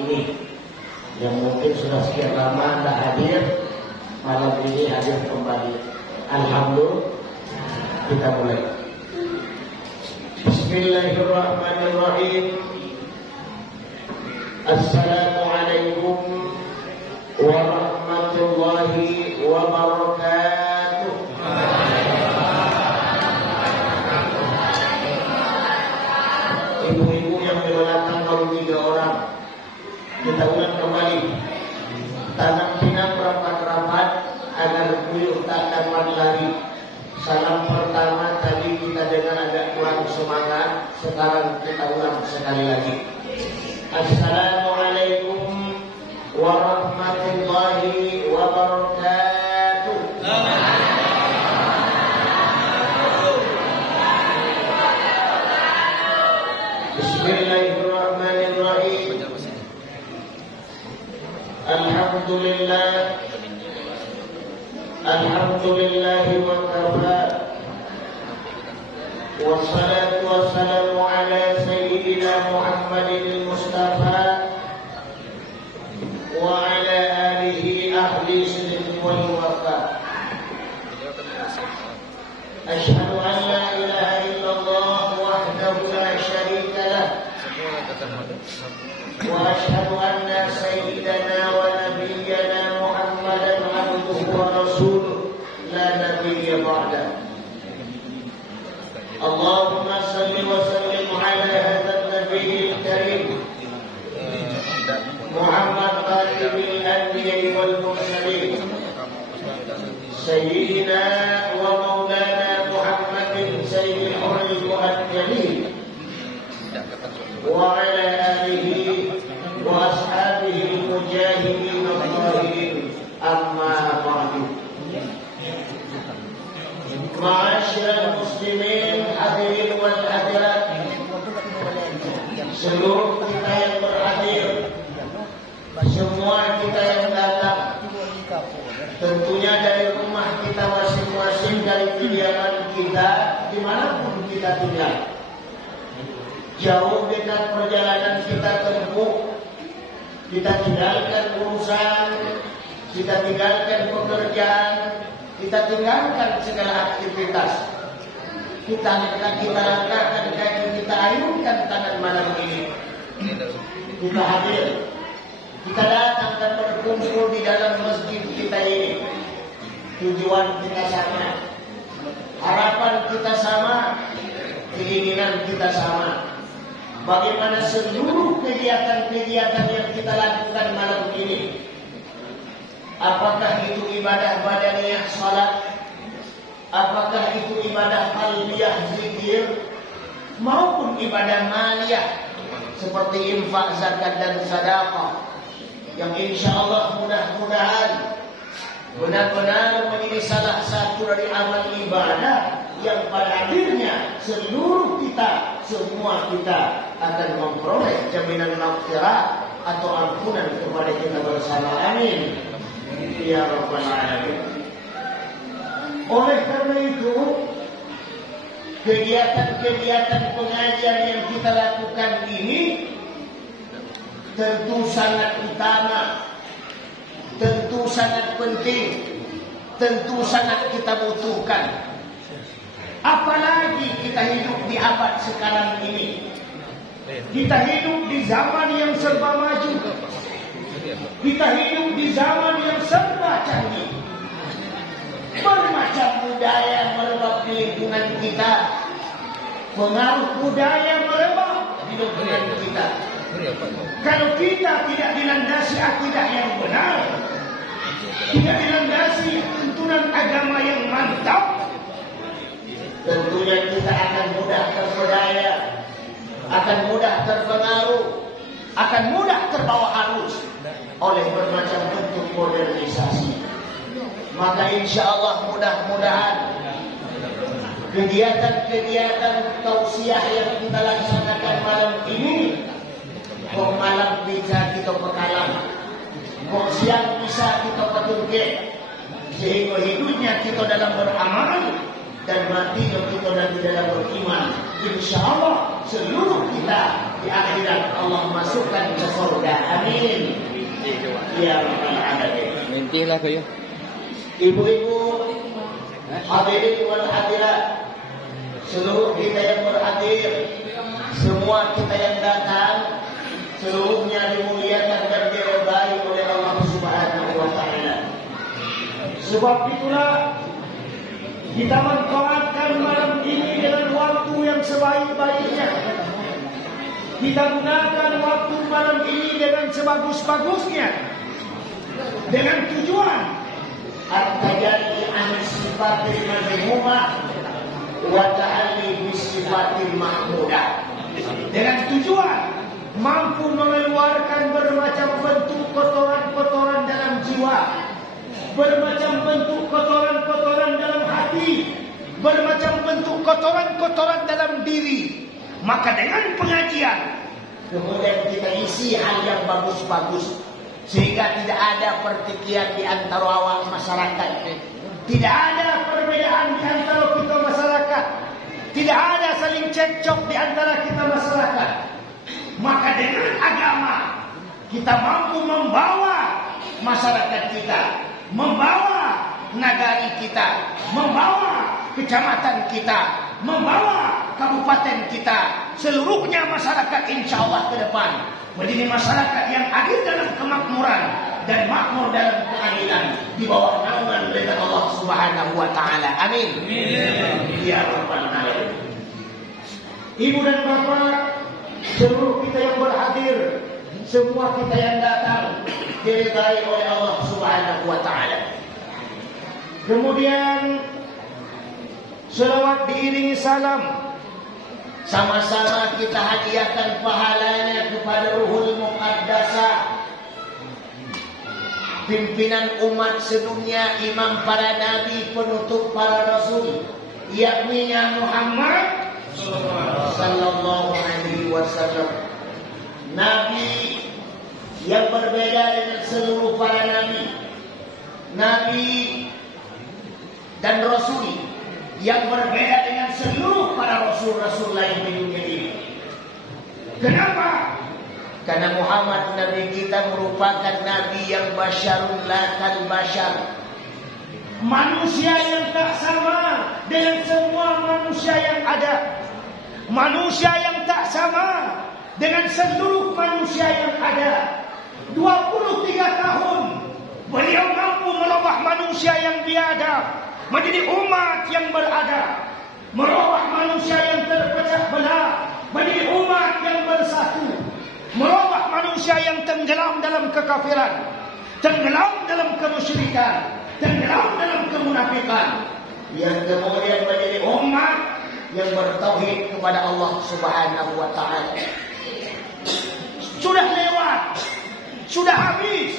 ini yang mungkin sudah sekian lama tak hadir, malam ini hadir kembali. Alhamdulillah, kita mulai. Bismillahirrahmanirrahim. Assalamualaikum warahmatullahi wabarakatuh. Ibu-ibu yang berdatang baru 3 orang. Kita ulang kembali. Tanam pinang rapat-rapat agar beliau tak dapat lari. Salam pertama tadi kita dengar agak kurang semangat. Sekarang kita ulang sekali lagi. Assalamualaikum warahmatullahi wabarakatuh. Bismillahirrahmanirrahim. Alhamdulillah wa kafa. Wassalatu wassalamu ala sayyidina Muhammadin Mustafa wa ala alihi ahli sidqi wal wafa. Asyhadu an la ilaha illallah wahdahu la syarika lah. Wa asyhadu anna sayyidana wa nabiyyana Muhammadan abduhu wa rasuluh la nabiyya ba'da. Allahumma salli wa sallim ala hadzal nabiyil karim Muhammad khatimil anbiya'i wal mursalin sayyidina wa maulana Muhammadin sayyidil hurri wal jalil wa ala alihi wa ashabihi mujahidin al-zahirin amma ba'du. Ma'asyiral muslimin hadirin wal hadirat, seluruh kita yang berhadir, semua kita yang datang, tentunya dari rumah kita masing-masing, dari kediaman kita, dimanapun kita tinggal. Jauh dekat perjalanan kita tempuh, kita tinggalkan urusan, kita tinggalkan pekerjaan, kita tinggalkan segala aktivitas. Kita langkahkan kaki, kita ayunkan tangan malam ini. Kita hadir, kita datang dan berkumpul di dalam masjid kita ini. Tujuan kita sama, harapan kita sama, keinginan kita sama. Bagaimana seluruh kegiatan-kegiatan yang kita lakukan malam ini, apakah itu ibadah badaniyah salat, apakah itu ibadah qalbiyah zikir, maupun ibadah maliyah seperti infak, zakat dan sedekah, yang insyaallah mudah-mudahan benar-benar menjadi salah satu dari amal ibadah yang pada akhirnya seluruh kita, semua kita akan memperoleh jaminan maghfirah atau ampunan kepada kita bersama. Amin ya rabbal alamin. Oleh karena itu, kegiatan-kegiatan pengajian yang kita lakukan ini tentu sangat utama, tentu sangat penting, tentu sangat kita butuhkan. Apalagi kita hidup di abad sekarang ini. Kita hidup di zaman yang serba maju. Kita hidup di zaman yang serba canggih. Bermacam budaya merebak di lingkungan kita. Pengaruh budaya merebak di lingkungan kita. Kalau kita tidak dilandasi akidah yang benar, tidak dilandasi tuntunan agama yang mantap, tentunya kita akan mudah terpedaya, akan mudah terpengaruh, akan mudah terbawa arus oleh bermacam bentuk modernisasi. Maka insya Allah mudah-mudahan kegiatan-kegiatan tausiah yang kita laksanakan malam ini, kok malam bisa kita pekalam, kok siang bisa kita petungke, sehingga hidupnya kita dalam beramal dan matinya kita dalam beriman. Insya Allah seluruh kita di akhirat Allah masukkan ke surga. Amin Amin. Ya Rabbal Alamin. Mintilah kayo. Ibu-ibu, hadirin wal hadirat, seluruh kita yang berhadir, semua kita yang datang, seluruhnya dimuliakan dan diridai oleh Allah Subhanahu wa taala. Sebab itulah kita manfaatkan malam ini dengan waktu yang sebaik-baiknya. Kita gunakan waktu malam ini dengan sebagus-bagusnya, dengan tujuan at-tajalli an sifatil madhumah wa ta'alli bi sifatil mahmudah. Dengan tujuan mampu mengeluarkan bermacam bentuk kotoran-kotoran dalam jiwa, bermacam bentuk kotoran-kotoran dalam hati, bermacam bentuk kotoran-kotoran dalam diri. Maka dengan pengajian kemudian kita isi hal yang bagus-bagus, sehingga tidak ada pertikaian di antara awak masyarakat, tidak ada perbedaan di antara kita masyarakat, tidak ada saling cekcok di antara kita masyarakat. Maka dengan agama kita mampu membawa masyarakat kita, membawa nagari kita, membawa kecamatan kita, membawa kabupaten kita, seluruhnya masyarakat insya Allah ke depan menjadi masyarakat yang adil dalam kemakmuran dan makmur dalam keadilan di bawah naungan oleh Allah Subhanahu wa taala. Amin. Ya Rabbal Alamin. Ibu dan bapak, seluruh kita yang berhadir, semua kita yang datang diridai oleh Allah Subhanahu wa taala. Kemudian selawat diiringi salam, sama-sama kita hadiahkan pahalanya kepada Ruhul Muqaddasah, pimpinan umat sedunia, imam para nabi, penutup para rasul, yakni Muhammad sallallahu alaihi wasallam. Nabi yang berbeda dengan seluruh para nabi, nabi dan rasul yang berbeda dengan seluruh para rasul-rasul lain di dunia ini. Kenapa? Karena Muhammad Nabi kita merupakan Nabi yang basyarun la kal basyar, manusia yang tak sama dengan semua manusia yang ada, manusia yang tak sama dengan seluruh manusia yang ada. 23 tahun beliau mampu merubah manusia yang biadab menjadi umat yang beradab, merubah manusia yang terpecah belah menjadi umat yang bersatu, merubah manusia yang tenggelam dalam kekafiran, tenggelam dalam kemusyrikan, tenggelam dalam kemunafikan, yang kemudian menjadi umat yang bertauhid kepada Allah Subhanahu wa taala. Sudah lewat, sudah habis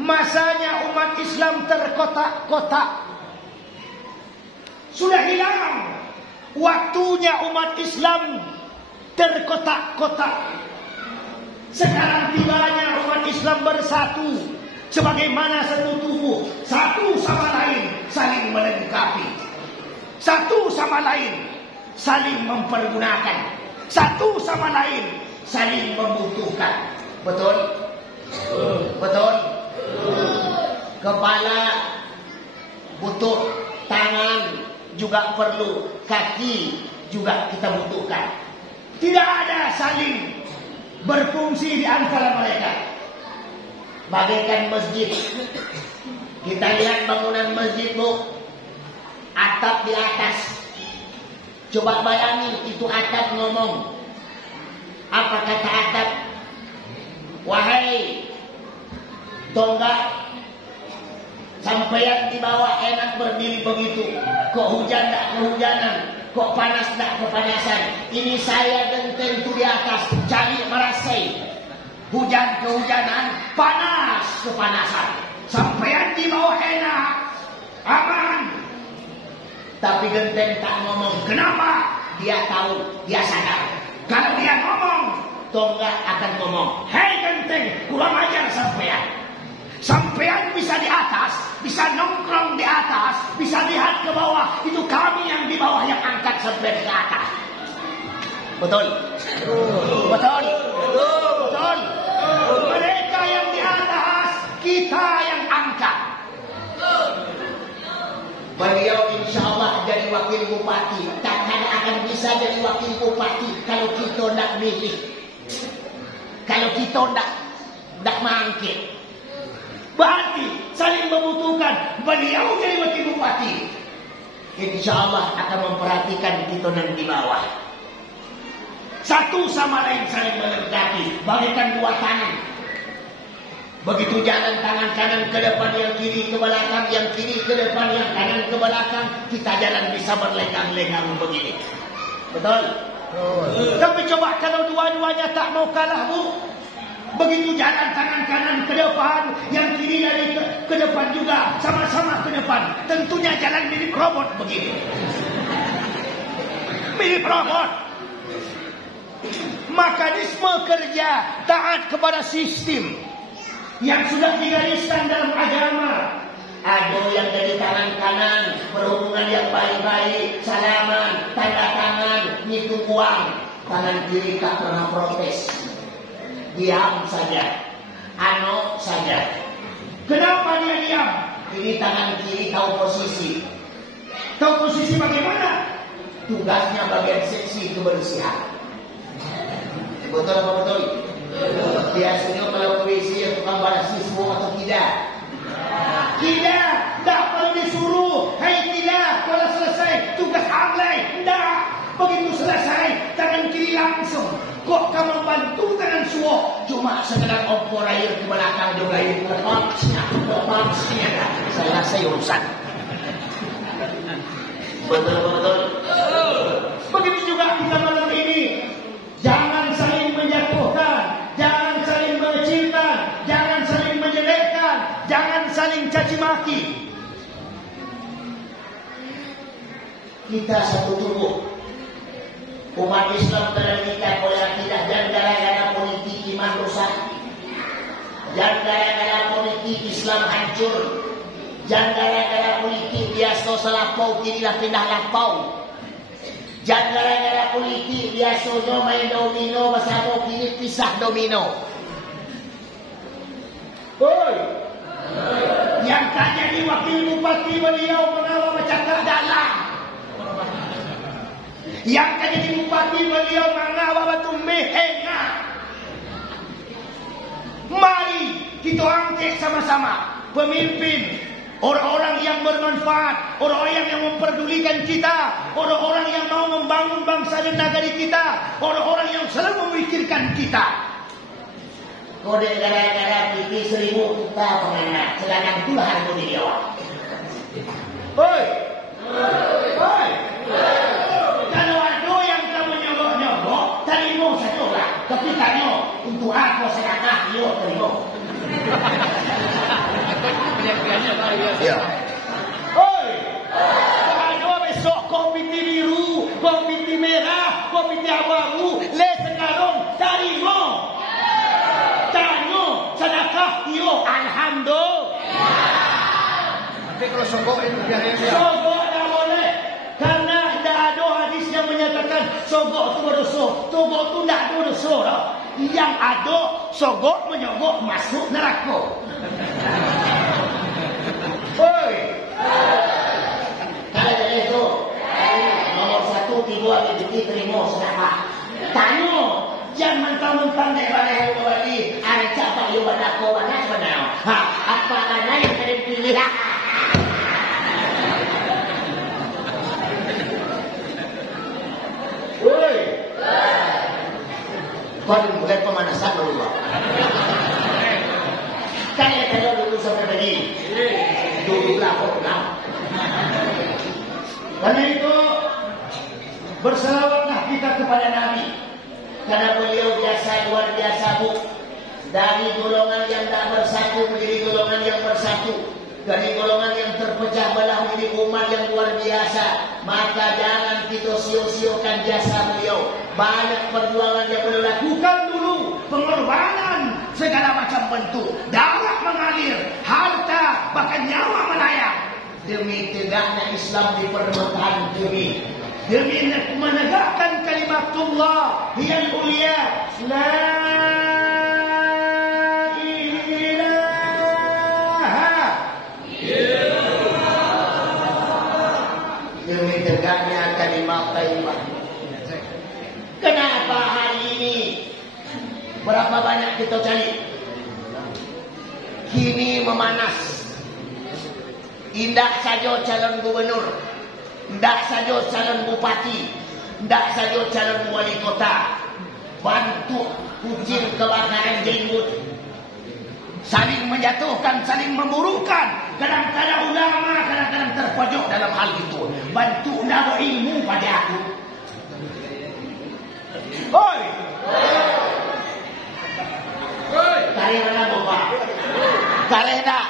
masanya umat Islam terkotak-kotak. Sudah hilang waktunya umat Islam terkotak-kotak. Sekarang tibanya umat Islam bersatu sebagaimana satu tubuh, satu sama lain saling melengkapi, satu sama lain saling mempergunakan, satu sama lain saling membutuhkan. Betul? Betul? Kepala butuh, tangan juga perlu, kaki juga kita butuhkan. Tidak ada saling berfungsi di antara mereka. Bagaikan masjid, kita lihat bangunan masjid, bu, atap di atas. Coba bayangin itu atap ngomong. Apa kata atap? Wahai tonggak, sampeyan di bawah enak berdiri begitu. Kok hujan tak kehujanan, kok panas tak kepanasan. Ini saya genteng tu di atas, cari merasai. Hujan kehujanan, panas kepanasan. Sampeyan di bawah enak, aman. Tapi genteng tak ngomong. Kenapa? Dia tahu, dia sadar. Kalau dia ngomong, tonggak akan ngomong. Hei genteng, kurang ajar sampeyan. Sampean bisa di atas, bisa nongkrong di atas, bisa lihat ke bawah. Itu kami yang di bawah yang angkat sampai ke atas. Betul? Betul? Betul? Mereka bisa jadi wakil bupati kalau kita nak milih. Kalau kita nak mangkit. Berarti saling membutuhkan beliau jadi wakil bupati. InsyaAllah akan memperhatikan kita yang di bawah. Satu sama lain saling melengkapi, bagaikan dua tangan. Begitu jalan tangan kanan ke depan, yang kiri ke belakang, yang kiri ke depan, yang kanan ke belakang, kita jalan bisa berlenggang-lenggang begini. Betul? Tapi coba kalau dua-duanya tak mau kalah, Bu. Begitu jalan tangan kanan ke depan, yang kiri dari ke depan juga, sama-sama ke depan. Tentunya jalan mirip robot begini. Mirip robot. Mekanisme kerja taat kepada sistem yang sudah digariskan dalam agama. Ada yang jadi tangan kanan, berhubungan yang baik-baik, salaman, tanda tangan, ngitung uang. Tangan kiri tak pernah protes, diam saja, anok saja. Kenapa dia diam? Ini tangan kiri tahu posisi. Tahu posisi bagaimana? Tugasnya bagian seksi kebersihan. Betul apa betul? Biasanya kalau WC tukang balas siswa atau tidak? Tidak, tak perlu disuruh. Hai tidak, kalau selesai tugas online, tidak. Begitu selesai, tangan kiri langsung. Kok kamu bantu tangan suo? Cuma sekedar opor air ke belakang juga itu. Lepasnya. Selesai urusan. Betul apa betul? Begitu juga kita malam ini. Jangan saling menjatuhkan, jangan saling mengecilkan, jangan saling menjelekkan, jangan saling caci maki. Kita satu tubuh. Umat Islam terlibat oleh akidah, dan gara-gara politik iman rusak, dan gara-gara politik Islam hancur, dan gara-gara politik biasa selapau kinilah pindah lapau. Jangan gara-gara politik biasanya main domino bersama kini pisah domino. Oi, yang tak jadi wakil bupati beliau mengawal bercakap dalam. Yang tak jadi bupati beliau mengawal batu mehenga. Mari kita angkat sama-sama pemimpin, orang-orang yang bermanfaat, orang-orang yang memperdulikan kita, orang-orang yang mau membangun bangsa dan negara kita, orang-orang yang selalu memikirkan kita. Kode gara-gara pipi 1000 kita pengenat, sedangkan Tuhan itu dijawab. Hoi, hoi, kalau ada yang kamu nyogok-nyogok, terima satu lah. Tapi tanya, untuk apa sedekah, yuk terima. Ya. Oi, ada besok kopi biru, kopi merah, kopi abu-abu, le sekarang terima. Tanya sedekah, yuk alhamdulillah. Tapi kalau sogok itu biasanya sogok tak boleh, karena tidak ada hadis yang menyatakan sogok itu berdosa. Sogok itu tidak ada dosa. Yang ada sogok menyogok masuk neraka. Oi, kalau jadi itu nomor 1 tiba rezeki terima sedekah. Tanya, jangan mentang-mentang dek balai balik, ada siapa yang berlaku mana sebenarnya? Ha, apa mana yang kalian pilih? Oi, kau mulai pemanasan dulu. Kalian kalau dulu sampai tadi, duduklah kau pulang. Karena itu berselawatlah kita kepada Nabi, karena beliau biasa luar biasa, Bu. Dari golongan yang tak bersatu menjadi golongan yang bersatu, dari golongan yang terpecah belah menjadi umat yang luar biasa. Maka jangan kita sio-siokan jasa beliau. Banyak perjuangan yang beliau lakukan dulu, pengorbanan segala macam bentuk, darah mengalir, harta bahkan nyawa melayang demi tegaknya Islam di permukaan bumi, demi menegakkan kalimatullah yang mulia, la ilaha illallah, demi tegaknya kalimat thayyibah, berapa banyak kita cari. Kini memanas. Indah saja calon gubernur, indah saja calon bupati, indah saja calon wali kota. Bantu kucing kebakaran jenggot. Saling menjatuhkan, saling memburukan. Kadang-kadang ulama, kadang-kadang terpojok dalam hal itu. Bantu nak ilmu pada aku. Hoi! Kareh mana bapak? Kareh tak?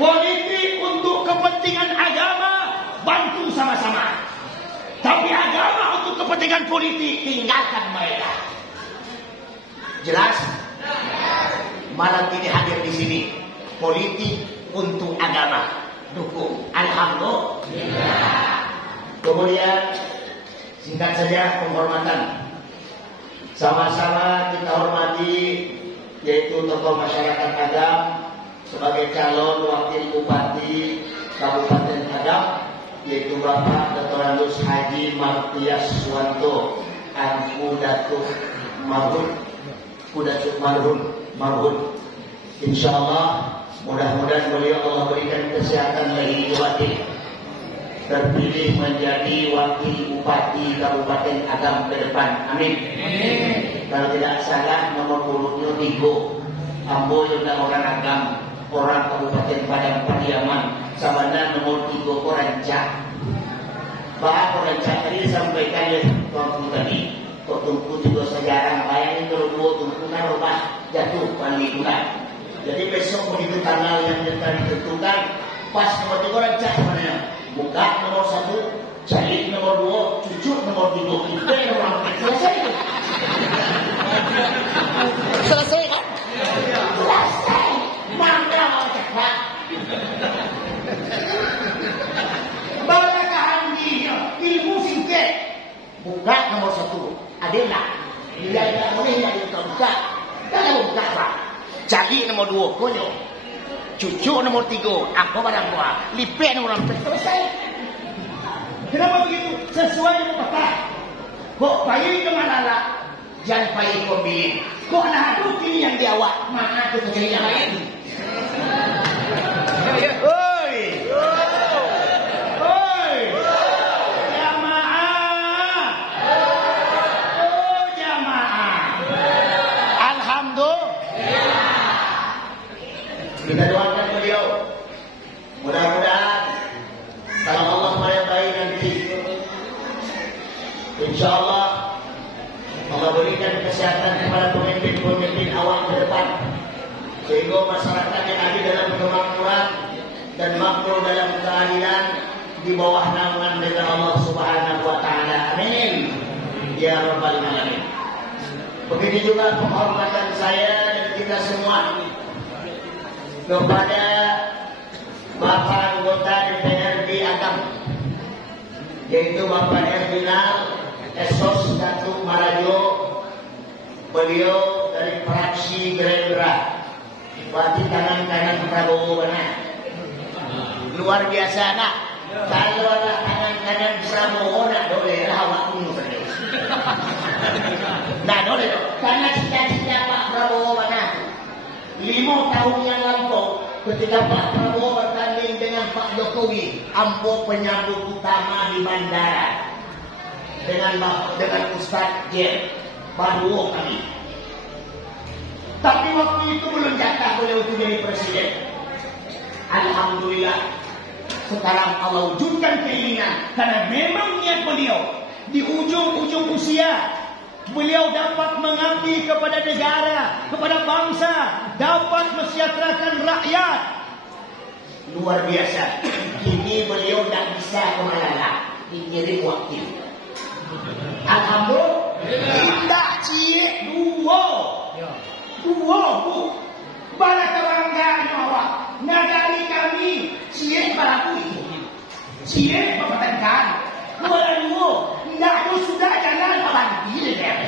Politik untuk kepentingan agama, bantu sama-sama. Tapi agama untuk kepentingan politik, tinggalkan mereka. Jelas? Malam ini hadir di sini. Politik untuk agama. Dukung. Alhamdulillah. Kemudian, singkat saja penghormatan. Sama-sama kita hormati, yaitu tokoh masyarakat Agam sebagai calon wakil bupati Kabupaten Agam, yaitu Bapak Dr. Andus Haji Martias Suwanto Angku Datuk Marhum. InsyaAllah mudah-mudahan beliau Allah berikan kesehatan lahir batin, terpilih menjadi wakil bupati Kabupaten Agam ke depan. Amin. Kalau tidak salah nomor urutnya 3. Ambo juga orang Agam, orang Kabupaten Padang Pariaman. Sabana nomor 3 Korancak. Bahas Korancak tadi disampaikan oleh tuanku tadi. Kok tungku juga sejarah, bayangin kalau 2 tungku kan rumah jatuh panlikulan. Jadi besok begitu tanggal yang ditentukan, pas nomor 3 Korancak sebenarnya. Buka nomor 1, Jalid nomor 2, Cucuk nomor 3, kita nomor 4. Selesai itu. Selesai kan? Selesai. Mangga mau cepat. Barakah dia ilmu singkat. Buka nomor 1, Adela. Dia tidak boleh yang buka. Kalau buka apa? Jalid nomor 2, Konyo. Cucu nomor 3, apa barang buah, lipet nomor 4. Selesai. Kenapa begitu? Sesuai dengan peta. Kok payah ke Malala, jangan payah kombin. Kok nah itu pilih yang di awak, mana aku pilih yang lain. Oi, oi, jamaah, oh jamaah. Alhamdulillah. Kita doakan beliau. Mudah-mudahan kalau Allah meridai nanti, InsyaAllah Allah berikan kesehatan kepada pemimpin-pemimpin awal ke depan, sehingga masyarakat yang ada dalam kemakmuran dan makmur dalam keadilan di bawah naungan dari Allah Subhanahu wa Ta'ala. Amin. Ya Rabbal Alamin. Begitu juga penghormatan saya dan kita semua kepada Bapak anggota DPRD Agam, yaitu Bapak Erdinal Esos Datuk Marajo. Beliau dari fraksi Gerindra, berarti kanan-kanan Prabowo benar. Luar biasa nak. Kalau ada kanan-kanan Prabowo nak boleh awak pun benar. Nah boleh dong. Karena cita-cita Pak Prabowo benar. 5 tahun yang lampau ketika Pak Prabowo bertanding dengan Pak Jokowi, ambo penyambut utama di bandara dengan Ustaz Jen Baduo kami. Tapi waktu itu belum jatah beliau itu jadi presiden. Alhamdulillah sekarang Allah wujudkan keinginan, karena memang niat beliau di ujung-ujung usia beliau dapat mengabdi kepada negara, kepada bangsa, dapat mensejahterakan rakyat. Luar biasa. Kini beliau tidak bisa kemana-mana, dikirim wakil. Alhamdulillah. Tidak cie dua bu. Bala kebanggaan awak. Negari kami cie balaku itu. Cie mempertahankan. Dua. Tidak tu sudah jalan berhenti dia.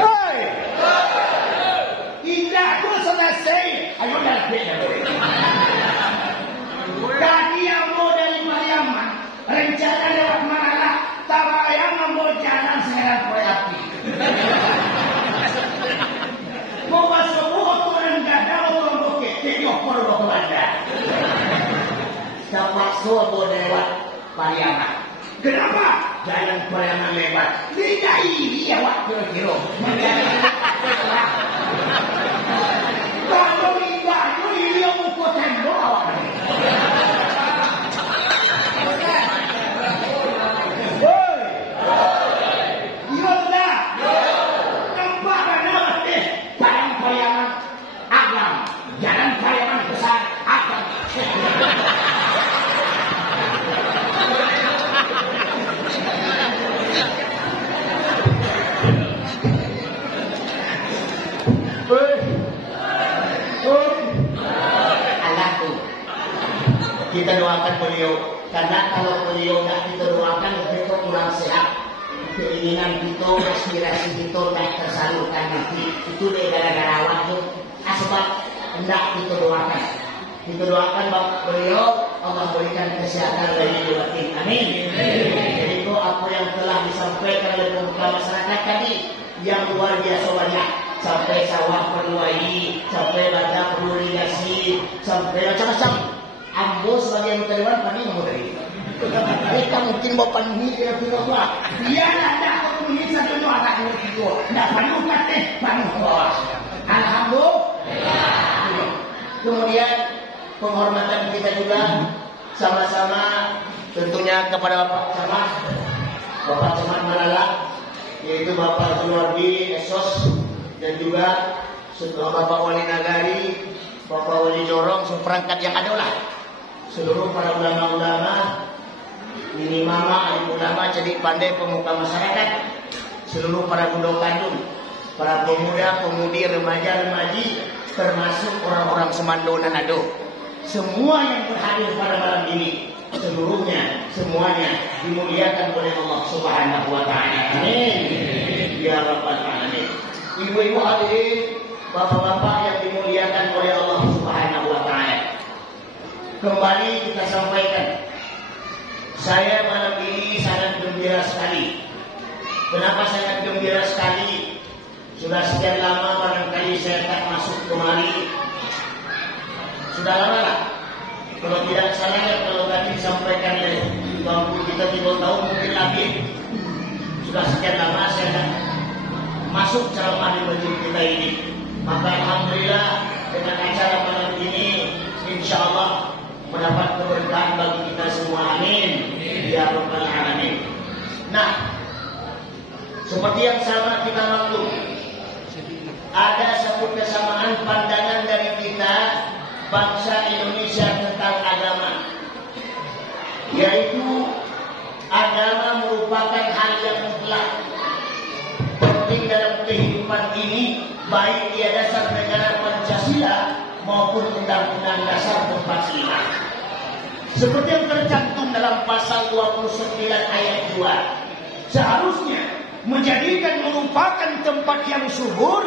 Hei, indah tu selesai. Ayo dah pergi. terpaksa lewat Pariaman. Kenapa? Jalan Pariaman lebar. Tidak iya wak kira-kira. Kalau tidak, dia mau tembok awak. Kita doakan beliau, karena kalau beliau tidak kita doakan, kita kurang sehat. Keinginan kita, aspirasi kita tidak tersalurkan nanti. Itu gara-gara waktu. Sebab tidak kita doakan. Kita doakan bapak beliau, Allah berikan kesehatan dari batin. Amin. Jadi itu apa yang telah disampaikan oleh pemuka masyarakat tadi, yang luar biasa banyak. Sampai sawah perlu air, sampai badak perlu irigasi, sampai macam-macam. Ambo sebagai anggota dewan pani mau dari. Kita mungkin mau penuhi kira-kira apa? Biarlah dah penuhi satu dua anak itu. Dah penuh kate, penuh bawah. Alhamdulillah. Kemudian penghormatan kita juga sama-sama tentunya kepada Bapak Camat Malala, yaitu Bapak Zulwardi Esos, dan juga Bapak Wali Nagari, Bapak Wali Jorong, seperangkat yang ada lah. Seluruh para ulama-ulama, ini mama, alim ulama, cedik pandai, pemuka masyarakat, seluruh para budak kandung, para pemuda, pemudi, remaja-remaji, termasuk orang-orang Semando Nanado. Semua yang berhadir pada malam ini, semuanya dimuliakan oleh Allah Subhanahu wa Ta'ala. Amin. Ya Rabbal Alamin. Ibu-ibu hadirin, bapak-bapak yang dimuliakan oleh Allah Subhanahu wa Ta'ala. Kembali kita sampaikan, saya malam ini sangat gembira sekali. Kenapa sangat gembira sekali? Sudah sekian lama barangkali saya tak masuk kemari. Sudah lama lah. Kalau tidak salah, kalau tadi disampaikan oleh bangku kita 3 tahun mungkin lebih. Sudah sekian lama saya tak masuk ceramah di masjid kita ini. Maka alhamdulillah dengan acara malam ini, insya Allah mendapat keberkahan bagi kita semua. Amin. Ya Rabbal Alamin. Nah, seperti yang sama kita maklum, ada satu kesamaan pandangan dari kita bangsa Indonesia tentang agama, yaitu agama merupakan hal yang mutlak penting dalam kehidupan ini, baik ia dasar negara Pancasila maupun Undang-Undang Dasar 45. Seperti yang tercantum dalam pasal 29 ayat 2, seharusnya menjadikan merupakan tempat yang subur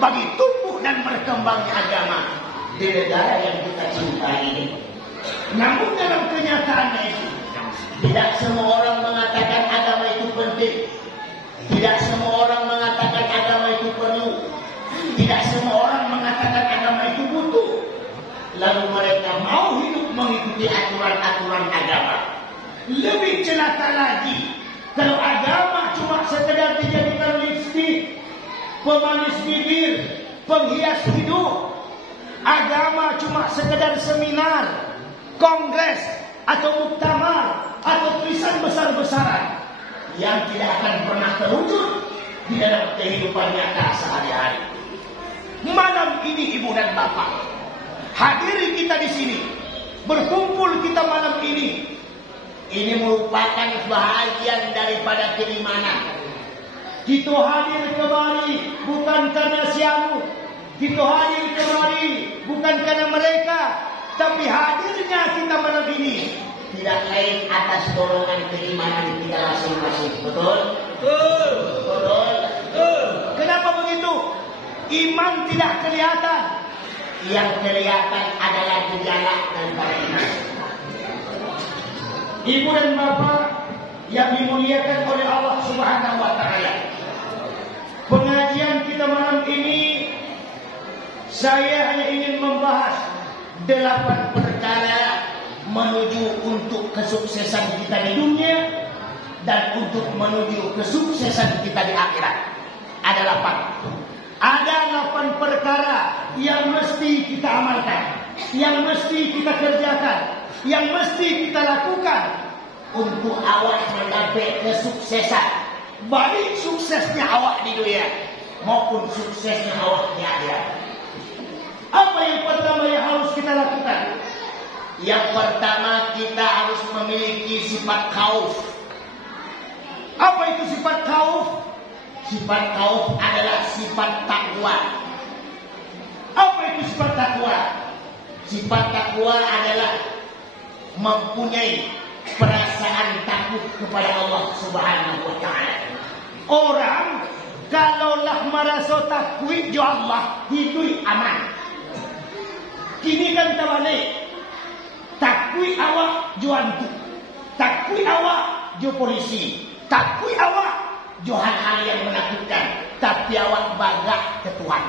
bagi tumbuh dan berkembangnya agama di negara yang kita cintai ini. Namun dalam kenyataannya itu, tidak semua orang mengatakan agama itu penting. Tidak semua orang mengatakan agama itu perlu. Tidak semua orang mengatakan agama itu butuh. Lalu mereka mau hidup mengikuti aturan-aturan agama. Lebih celaka lagi, kalau agama cuma sekedar dijadikan lipstik, pemanis bibir, penghias hidup. Agama cuma sekedar seminar, kongres, atau muktamar, atau tulisan besar-besaran yang tidak akan pernah terwujud di dalam kehidupan nyata sehari-hari. Malam ini ibu dan bapak, hadiri kita di sini, berkumpul kita malam ini merupakan bahagian daripada keimanan. Kita hadir kemari bukan karena sianu, kita hadir kemari bukan karena mereka, tapi hadirnya kita malam ini tidak lain atas dorongan keimanan kita masing-masing. Betul? Betul. Betul. Betul. Kenapa begitu? Iman tidak kelihatan. Yang kelihatan adalah gejala daripada iman. Ibu dan bapak yang dimuliakan oleh Allah Subhanahu wa Ta'ala, pengajian kita malam ini saya hanya ingin membahas 8 perkara menuju untuk kesuksesan kita di dunia dan untuk menuju kesuksesan kita di akhirat. Ada 8. Ada 8 perkara yang mesti kita amalkan, yang mesti kita kerjakan, yang mesti kita lakukan untuk awak mencapai kesuksesan, baik suksesnya awak di dunia maupun suksesnya awak di akhirat. Apa yang pertama yang harus kita lakukan? Yang pertama, kita harus memiliki sifat khauf. Apa itu sifat khauf? Sifat khauf adalah sifat takwa. Apa itu sifat takwa? Sifat takwa adalah mempunyai perasaan takut kepada Allah Subhanahu wa taala. Orang kalaulah merasa takut jo Allah, hidup aman. Kini kan terbalik. Takut awak jo hantu, takut awak jo polisi, takut awak jo hal-hal yang menakutkan, tapi awak bangga ke Tuhan.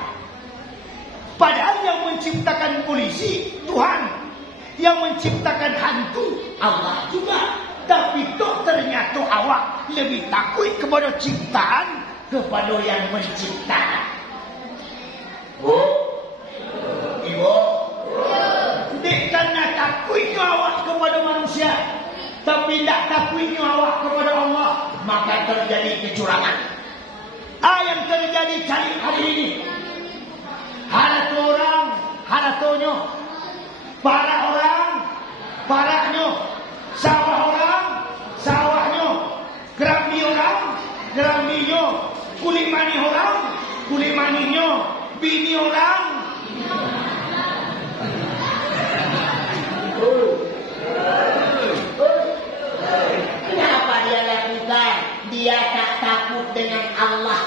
Padahal yang menciptakan polisi Tuhan, yang menciptakan hantu Allah juga. Tapi toh ternyata awak lebih takut kepada ciptaan kepada yang menciptakan. Bu, ibu, karena takutnya awak kepada manusia, tapi tidak takutnya awak kepada Allah, maka terjadi kecurangan. Yang terjadi hari ini, harta orang, hartanya, para orang, paraknya, sawah orang, sawahnya, kerambi orang, kerambinya, kulit mani orang, kulit maninya, bini orang. Kenapa dia lakukan? Dia tak takut dengan Allah.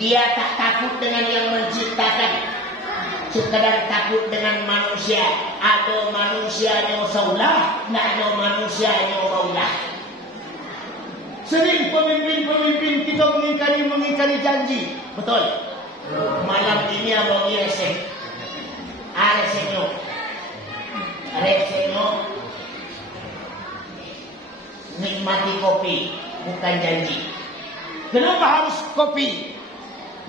Dia tak takut dengan yang menciptakan. Sekadar takut dengan manusia. Ada manusianya saulah, tak ada manusianya maulah. Sering pemimpin-pemimpin kita mengingkari janji. Betul. Malam ini abang resek. Resenyo nikmati kopi, bukan janji. Kenapa harus kopi?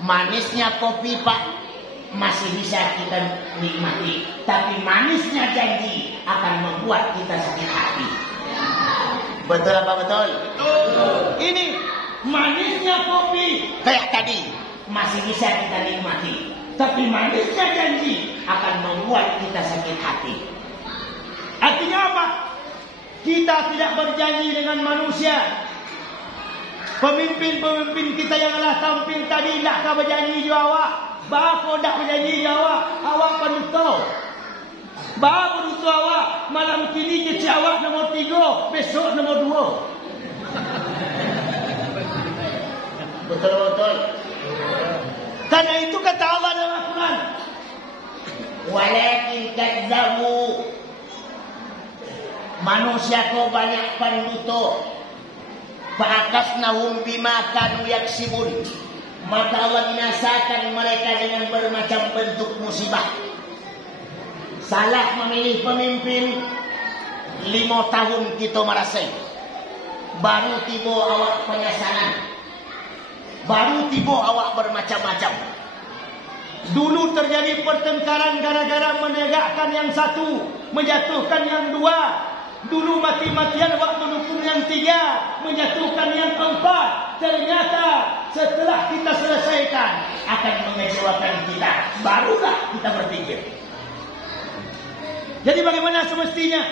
Manisnya kopi Pak masih bisa kita nikmati, tapi manisnya janji akan membuat kita sakit hati. Betul apa betul? Betul. Ini manisnya kopi kayak tadi masih bisa kita nikmati, tapi manisnya janji akan membuat kita sakit hati. Artinya apa? Kita tidak berjanji dengan manusia. Pemimpin-pemimpin kita yang telah tampil tadi tak berjanji juga awak. Bapa tak berjanji juga awak. Awak penutup. Bapa penutup awak. Malam kini kecil awak nombor 3, besok nombor 2. Betul-betul. Karena itu kata Allah dalam Al-Quran. Walakin kadzabu. Manusia kau banyak penduto. Fa'akasnahum bima kanu yaksibun. Maka Allah binasakan mereka dengan bermacam bentuk musibah. Salah memilih pemimpin, 5 tahun kita merasai. Baru tiba awak penyesalan. Baru tiba awak bermacam-macam. Dulu terjadi pertengkaran gara-gara menegakkan yang satu, menjatuhkan yang 2. Dulu mati-matian waktu mendukung yang 3, menjatuhkan yang 4. Ternyata setelah kita selesaikan akan mengecewakan kita. Barulah kita berpikir. Jadi bagaimana semestinya?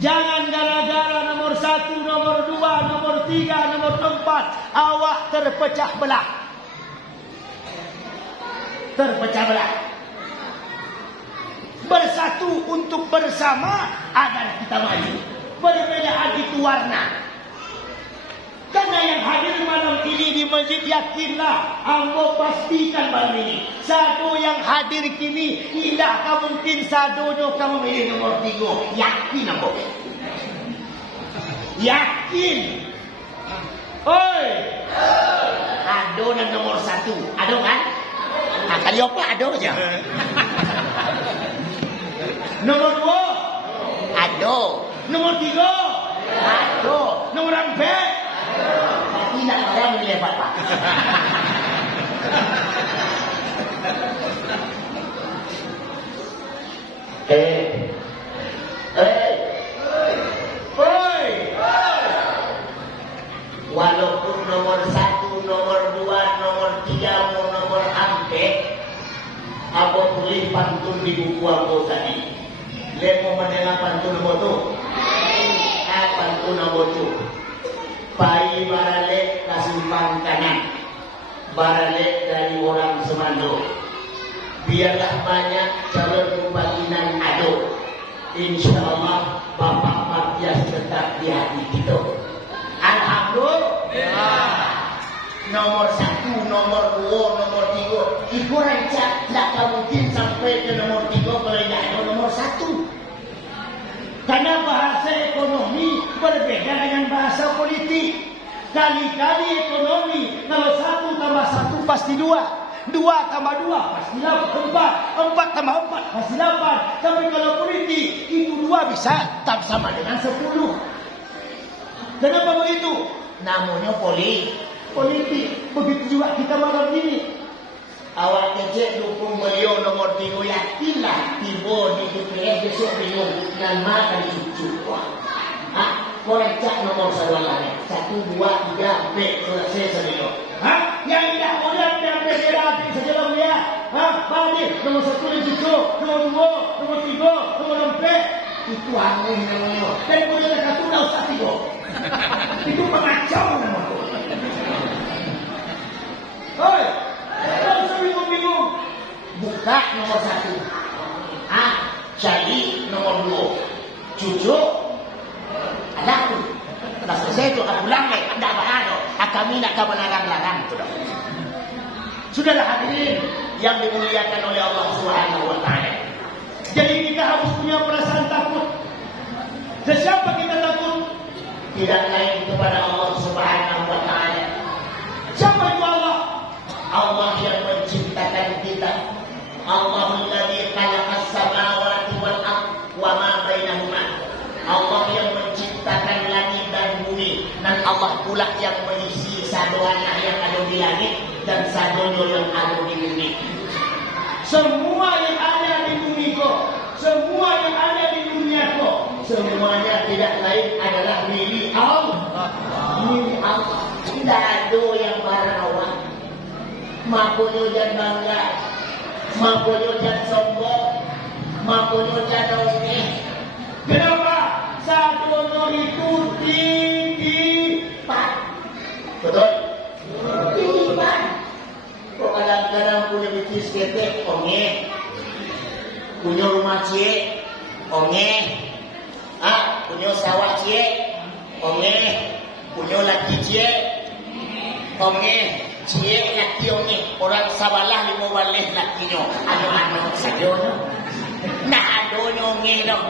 Jangan gara-gara nomor 1, nomor 2, nomor 3, nomor 4 awak terpecah belah. Terpecah belah. Bersatu untuk bersama agar kita maju. Perbedaan itu warna. Karena yang hadir malam ini di masjid, yakinlah, ambo pastikan malam ini sado yang hadir kini tidak mungkin sadonya kamu milih nomor 3. Yakin ambo. Yakin. Oi. Ado dan nomor 1. Ado kan? Kali apa ado aja. Nomor 2. Ado. Nomor 3. Ado. Nomor 4. Tidak ada milih Bapak. Walaupun nomor 1, nomor 2, nomor 3, nomor 4, aku tulis pantun di buku aku tadi. Lemo mendengar pantun nomor 2. Pantun nomor 2. Pai barale kasimpang kanan, barale dari orang Semando. Biarlah banyak calon bupatinan ado. Insya Allah Bapak Matias tetap di hati kita. Alhamdulillah. Nomor 1, nomor 2, nomor 3. Ibu rancak tak mungkin sampai ke nomor 3 kalau tidak ada nomor 1. Karena bahasa ekonomi berbeda dengan bahasa politik. Kali-kali ekonomi kalau 1 tambah 1 pasti 2. 2 tambah 2 pasti 4. 4 tambah 4 pasti 8. Tapi kalau politik itu 2 bisa tak sama dengan 10. Kenapa begitu? Namanya politik. Begitu juga kita malam ini. Awak kecil dukung beliau nomor 3, yakinlah tiba di DPR besok bingung dan makan cucu. Korek cak nomor salurannya 1, 2, 3, B selesai sebelum. Yang tidak boleh yang bergerak saja lah ya. Balik nomor 1 yang cucu, nomor 2, nomor 3, nomor 4. Itu angin namanya. Dan boleh dekat tu dah usah tiga. Itu pengacau namanya. Hoi, jangan usah bingung-bingung. Buka nomor 1. Jadi nomor 2. Cucu ada tu. Dah selesai tu, aku ulang lagi. Tak apa-apa. Kami nak kamu larang-larang. Sudahlah hadirin yang dimuliakan oleh Allah Subhanahu Wa Taala. Jadi kita harus punya perasaan takut. Siapa kita takut? Tidak lain kepada Allah Subhanahu Wa Taala. Siapa itu Allah? Allah yang menciptakan kita. Allahul ladzi khalaqas samawati wal ardh wa ma bainahuma. Allah yang menciptakan langit dan bumi, dan Allah pula yang mengisi sadoanya yang ada di langit dan sadonya yang ada di bumi. Semua yang ada di bumi kau, semua yang ada di dunia kau, semuanya tidak lain adalah milik Allah. Milik Allah. Tidak ada yang barawang. Makonyo dan bangga, makonyo dan sombong, makonyo dan ongeh. Kenapa? Sadono itu tinggi. Betul? Tinggi. Kok kadang-kadang punya bisnis ketek, ongeh. Punya rumah cie, ongeh. Punya sawah cie, ongeh. Punya laki cie, ongeh. Cie laki ongeh. Orang sabalah 5 waleh lakinya. Ano saja no? Nah, adonyo ongeh no.